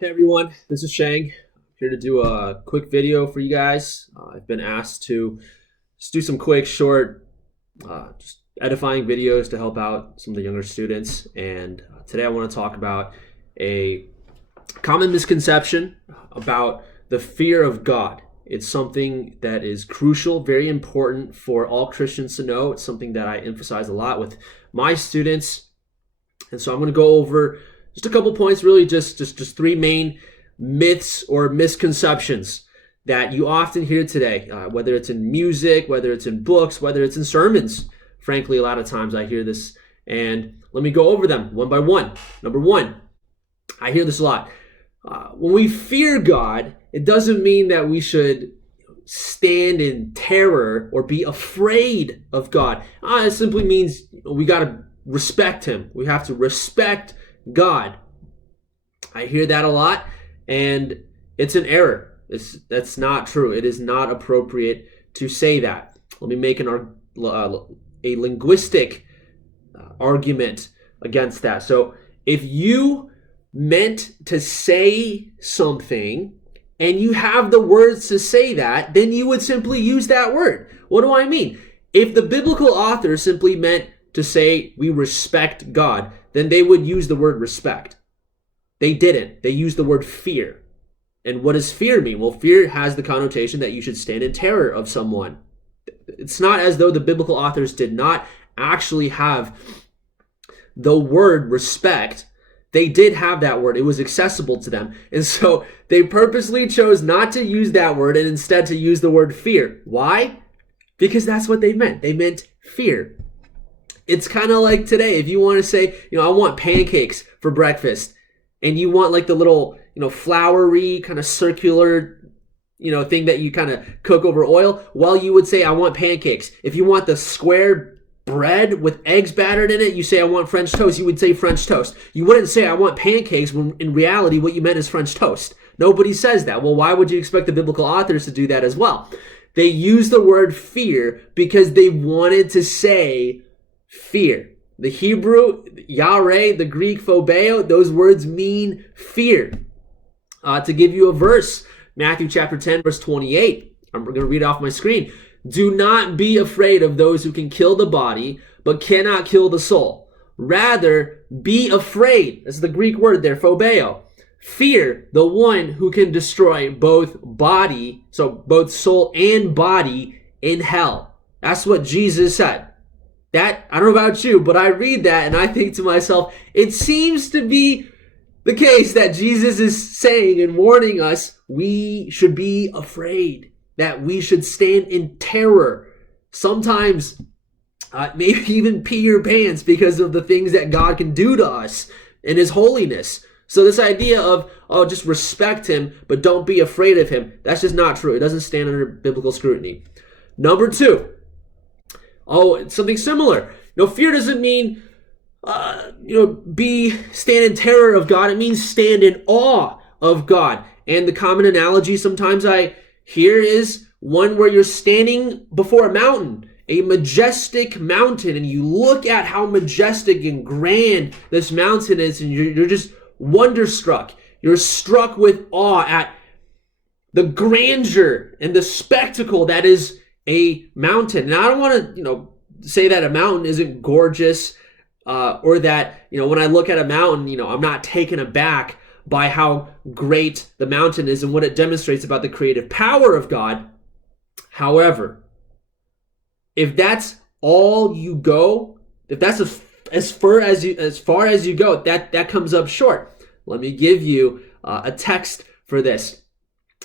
Hey everyone, this is Sheng. I'm here to do a quick video for you guys. I've been asked to just do some quick, short, just edifying videos to help out some of the younger students. And today I want to talk about a common misconception about the fear of God. It's something that is crucial, very important for all Christians to know. It's something that I emphasize a lot with my students. And so I'm going to go over just a couple points, really just three main myths or misconceptions that you often hear today, whether it's in music, whether it's in books, whether it's in sermons. Frankly, a lot of times I hear this, and let me go over them one by one. Number one, I hear this a lot. When we fear God, it doesn't mean that we should stand in terror or be afraid of God. It simply means we got to respect Him. We have to respect God. I hear that a lot, and it's an error. That's not true. It is not appropriate to say that. Let me make a linguistic argument against that. So if you meant to say something and you have the words to say that, then you would simply use that word. What do I mean? If the biblical author simply meant to say we respect God, then they would use the word respect. They didn't. They used the word fear. And what does fear mean? Well, fear has the connotation that you should stand in terror of someone. It's not as though the biblical authors did not actually have the word respect. They did have that word. It was accessible to them. And so they purposely chose not to use that word and instead to use the word fear. Why? Because that's what they meant. They meant fear. It's kind of like today, if you want to say, I want pancakes for breakfast, and you want like the little, floury kind of circular, thing that you kind of cook over oil, well, you would say, I want pancakes. If you want the square bread with eggs battered in it, you say, I want French toast. You would say French toast. You wouldn't say, I want pancakes, when in reality, what you meant is French toast. Nobody says that. Well, why would you expect the biblical authors to do that as well? They use the word fear because they wanted to say fear. The Hebrew, yare, the Greek, phobeo, those words mean fear. To give you a verse, Matthew chapter 10, verse 28. I'm going to read it off my screen. Do not be afraid of those who can kill the body, but cannot kill the soul. Rather, be afraid. That's the Greek word there, phobeo. Fear the one who can destroy both body, so both soul and body in hell. That's what Jesus said. That, I don't know about you, but I read that and I think to myself, it seems to be the case that Jesus is saying and warning us we should be afraid, that we should stand in terror. Sometimes maybe even pee your pants because of the things that God can do to us in His holiness. So this idea of, just respect Him, but don't be afraid of Him, that's just not true. It doesn't stand under biblical scrutiny. Number two, it's something similar. Fear doesn't mean, stand in terror of God. It means stand in awe of God. And the common analogy sometimes I hear is one where you're standing before a mountain, a majestic mountain, and you look at how majestic and grand this mountain is, and you're just wonderstruck. You're struck with awe at the grandeur and the spectacle that is a mountain. And I don't want to, say that a mountain isn't gorgeous, or that, when I look at a mountain, I'm not taken aback by how great the mountain is and what it demonstrates about the creative power of God. However, if that's all you go, if that's as far as you go, that comes up short. Let me give you a text for this.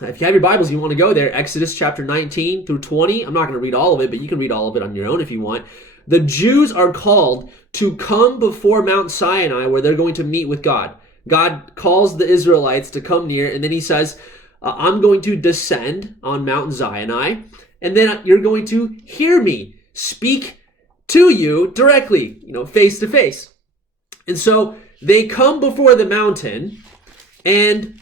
If you have your Bibles, you want to go there, Exodus chapter 19 through 20. I'm not going to read all of it, but you can read all of it on your own if you want. The Jews are called to come before Mount Sinai where they're going to meet with God. God calls the Israelites to come near, and then He says, I'm going to descend on Mount Sinai, and then you're going to hear me speak to you directly, face to face. And so they come before the mountain, and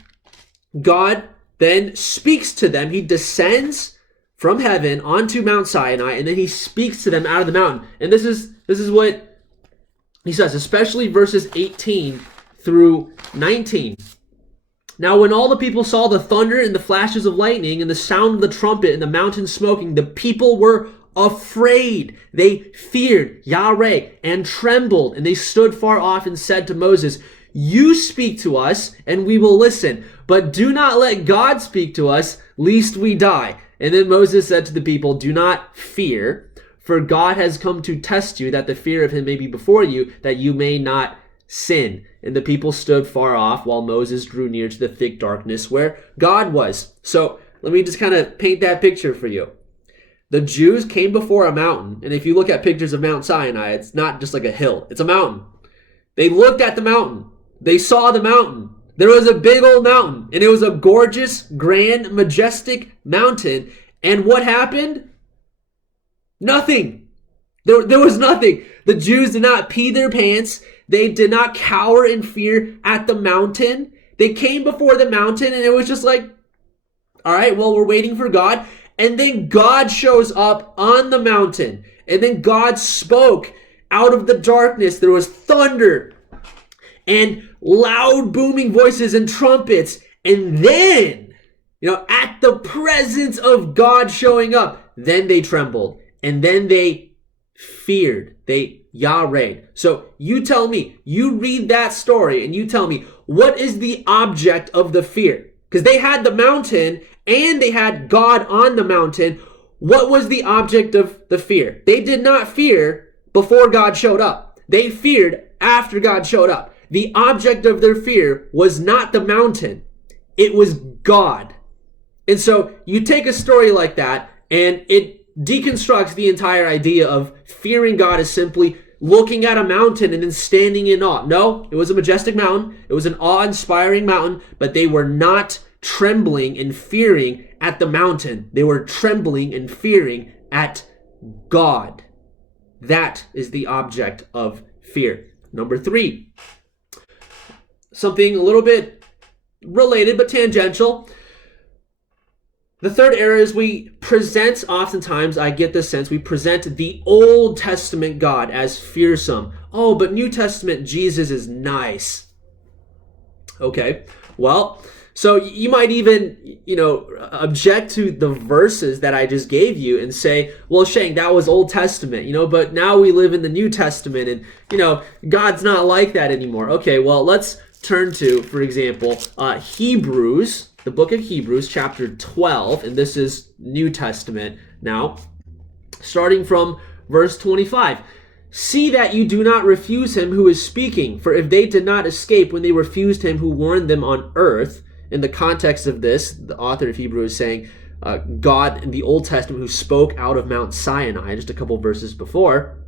God then speaks to them. He descends from heaven onto Mount Sinai, and then He speaks to them out of the mountain. And this is what He says, especially verses 18 through 19. Now when all the people saw the thunder and the flashes of lightning and the sound of the trumpet and the mountain smoking, the people were afraid. They feared Yahweh and trembled, and they stood far off and said to Moses, "You speak to us, and we will listen, but do not let God speak to us, lest we die." And then Moses said to the people, "Do not fear, for God has come to test you, that the fear of him may be before you, that you may not sin." And the people stood far off while Moses drew near to the thick darkness where God was. So let me just kind of paint that picture for you. The Jews came before a mountain, and if you look at pictures of Mount Sinai, it's not just like a hill, it's a mountain. They looked at the mountain. They saw the mountain. There was a big old mountain, and it was a gorgeous, grand, majestic mountain. And what happened? Nothing. There was nothing. The Jews did not pee their pants. They did not cower in fear at the mountain. They came before the mountain, and it was just like, all right, well, we're waiting for God. And then God shows up on the mountain. And then God spoke out of the darkness. There was thunder and loud booming voices and trumpets. And then, at the presence of God showing up, then they trembled. And then they feared. They Yahweh. So you tell me, you read that story and you tell me, what is the object of the fear? Because they had the mountain and they had God on the mountain. What was the object of the fear? They did not fear before God showed up. They feared after God showed up. The object of their fear was not the mountain. It was God. And so you take a story like that and it deconstructs the entire idea of fearing God as simply looking at a mountain and then standing in awe. No, it was a majestic mountain. It was an awe-inspiring mountain, but they were not trembling and fearing at the mountain. They were trembling and fearing at God. That is the object of fear. Number 3, something a little bit related but tangential. The third error is oftentimes I get the sense, we present the Old Testament God as fearsome. Oh, but New Testament Jesus is nice. Okay, well, so you might even, object to the verses that I just gave you and say, well, Sheng, that was Old Testament, but now we live in the New Testament and, God's not like that anymore. Okay, well, let's turn to, for example, Hebrews. The book of Hebrews, chapter 12, and this is New Testament now, starting from verse 25. "See that you do not refuse him who is speaking, for if they did not escape when they refused him who warned them on earth," in the context of this, the author of Hebrews is saying God in the Old Testament who spoke out of Mount Sinai just a couple verses before,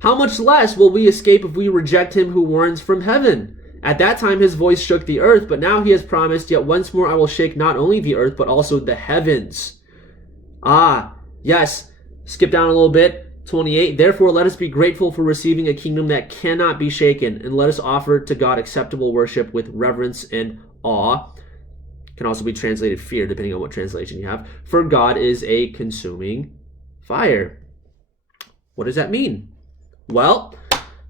"how much less will we escape if we reject him who warns from heaven? At that time his voice shook the earth, but now he has promised, yet once more I will shake not only the earth, but also the heavens." Yes. Skip down a little bit. 28. "Therefore let us be grateful for receiving a kingdom that cannot be shaken, and let us offer to God acceptable worship with reverence and awe." Can also be translated fear, depending on what translation you have. "For God is a consuming fire." What does that mean? Well,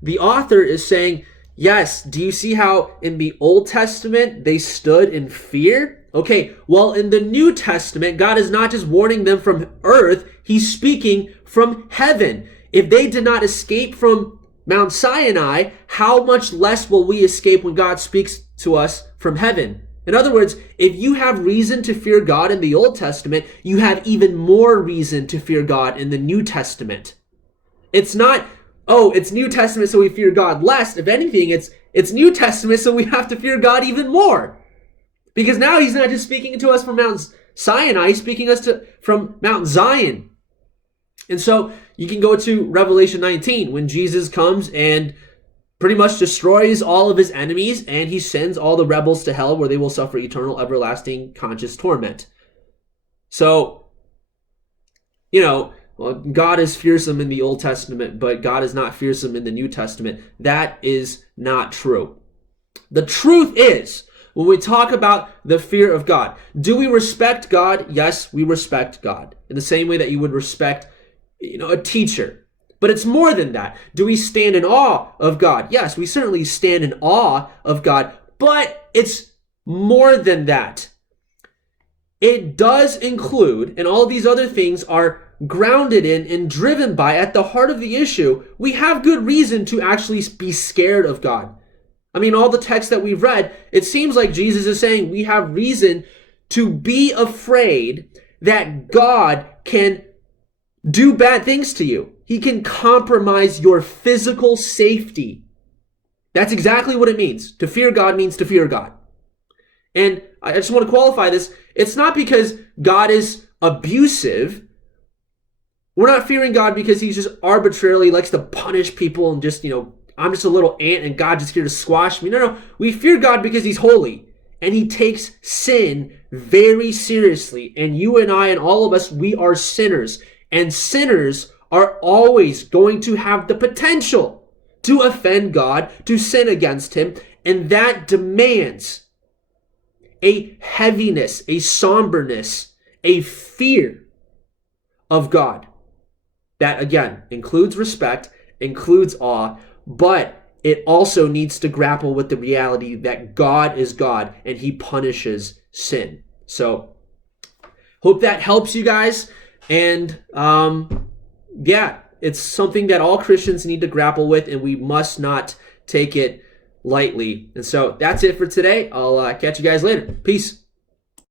the author is saying, yes, do you see how in the Old Testament they stood in fear? Okay, well, in the New Testament, God is not just warning them from earth, he's speaking from heaven. If they did not escape from Mount Sinai, how much less will we escape when God speaks to us from heaven? In other words, if you have reason to fear God in the Old Testament, you have even more reason to fear God in the New Testament. It's not, it's New Testament so we fear God less. If anything, it's New Testament so we have to fear God even more. Because now he's not just speaking to us from Mount Sinai, he's speaking us from Mount Zion. And so you can go to Revelation 19 when Jesus comes and pretty much destroys all of his enemies and he sends all the rebels to hell where they will suffer eternal, everlasting, conscious torment. So, God is fearsome in the Old Testament, but God is not fearsome in the New Testament. That is not true. The truth is, when we talk about the fear of God, do we respect God? Yes, we respect God. In the same way that you would respect, a teacher. But it's more than that. Do we stand in awe of God? Yes, we certainly stand in awe of God, but it's more than that. It does include, and all these other things are grounded in and driven by, at the heart of the issue, we have good reason to actually be scared of God. I mean, all the texts that we've read, it seems like Jesus is saying we have reason to be afraid that God can do bad things to you. He can compromise your physical safety. That's exactly what it means. To fear God means to fear God. And I just want to qualify this. It's not because God is abusive. We're not fearing God because he just arbitrarily likes to punish people and just, I'm just a little ant and God just here to squash me. No. We fear God because he's holy and he takes sin very seriously. And you and I and all of us, we are sinners. And sinners are always going to have the potential to offend God, to sin against him. And that demands a heaviness, a somberness, a fear of God. That, again, includes respect, includes awe, but it also needs to grapple with the reality that God is God and he punishes sin. So, hope that helps you guys. And, it's something that all Christians need to grapple with, and we must not take it lightly. And so, that's it for today. I'll catch you guys later. Peace.